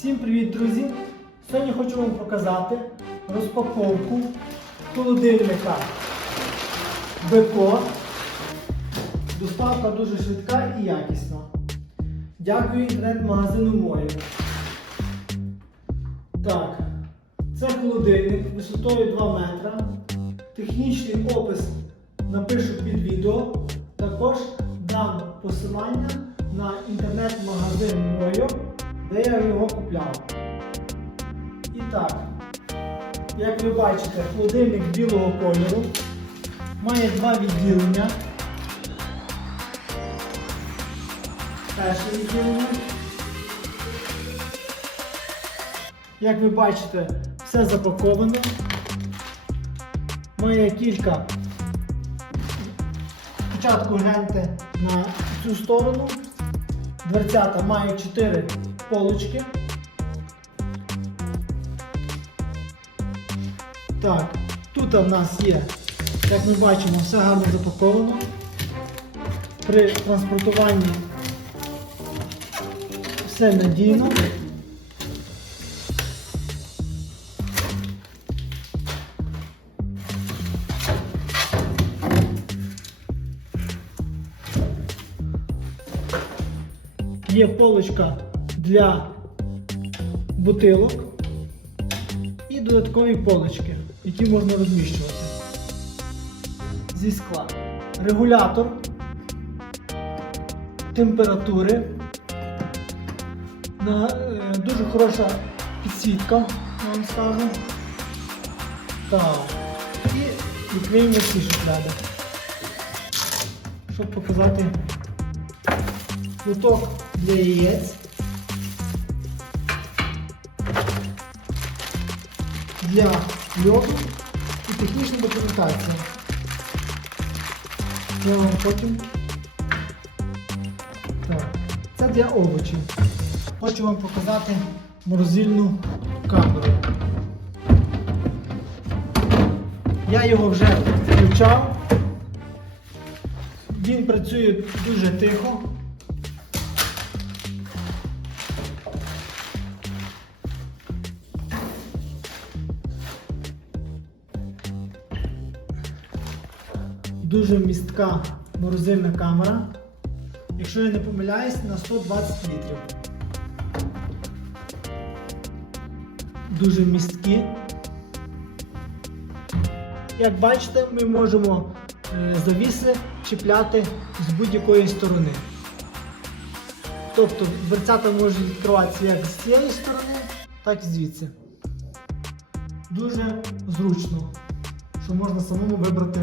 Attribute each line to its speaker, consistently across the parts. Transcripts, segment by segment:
Speaker 1: Всім привіт, друзі! Сьогодні хочу вам показати розпаковку холодильника Беко. Доставка дуже швидка і якісна. Дякую інтернет-магазину Моє. Так, це холодильник висотою 2 метра. Технічний опис напишу під відео. Також дам посилання на інтернет-магазин Мойо, де я його купляв. І так, як ви бачите, холодильник білого кольору має два відділення. Перше відділення. Як ви бачите, все запаковане. Має кілька. Спочатку гляньте на цю сторону. Дверцята мають 4 полочки. Так, тут в нас є, як ми бачимо, все гарно запаковано. При транспортуванні все надійно. Є полочка для бутилок і додаткові полочки, які можна розміщувати зі скла. Регулятор температури. На, е, дуже хороша підсвітка, я вам скажу. Так. І відкриємо ці шухляди. Щоб показати лоток для яєць. Для льоду і технічна документація. Я вам потім. Так. Це для овочів. Хочу вам показати морозильну камеру. Я його вже включав. Він працює дуже тихо. Дуже містка морозильна камера. Якщо я не помиляюсь, на 120 літрів. Дуже місткі. Як бачите, ми можемо е, завіси чіпляти з будь-якої сторони. Тобто дверцята можуть відкриватися як з цієї сторони, так і звідси. Дуже зручно, що можна самому вибрати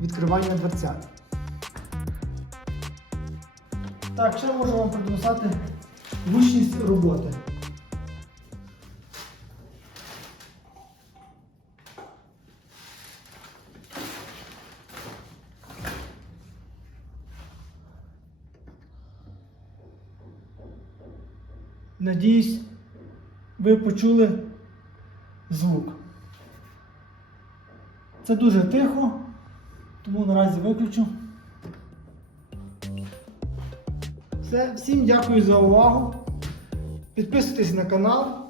Speaker 1: відкривання дверцят. Так, ще можу вам продемонструвати гучність роботи. Надіюсь, ви почули звук. Це дуже тихо, тому наразі виключу. Все, всім дякую за увагу. Підписуйтесь на канал.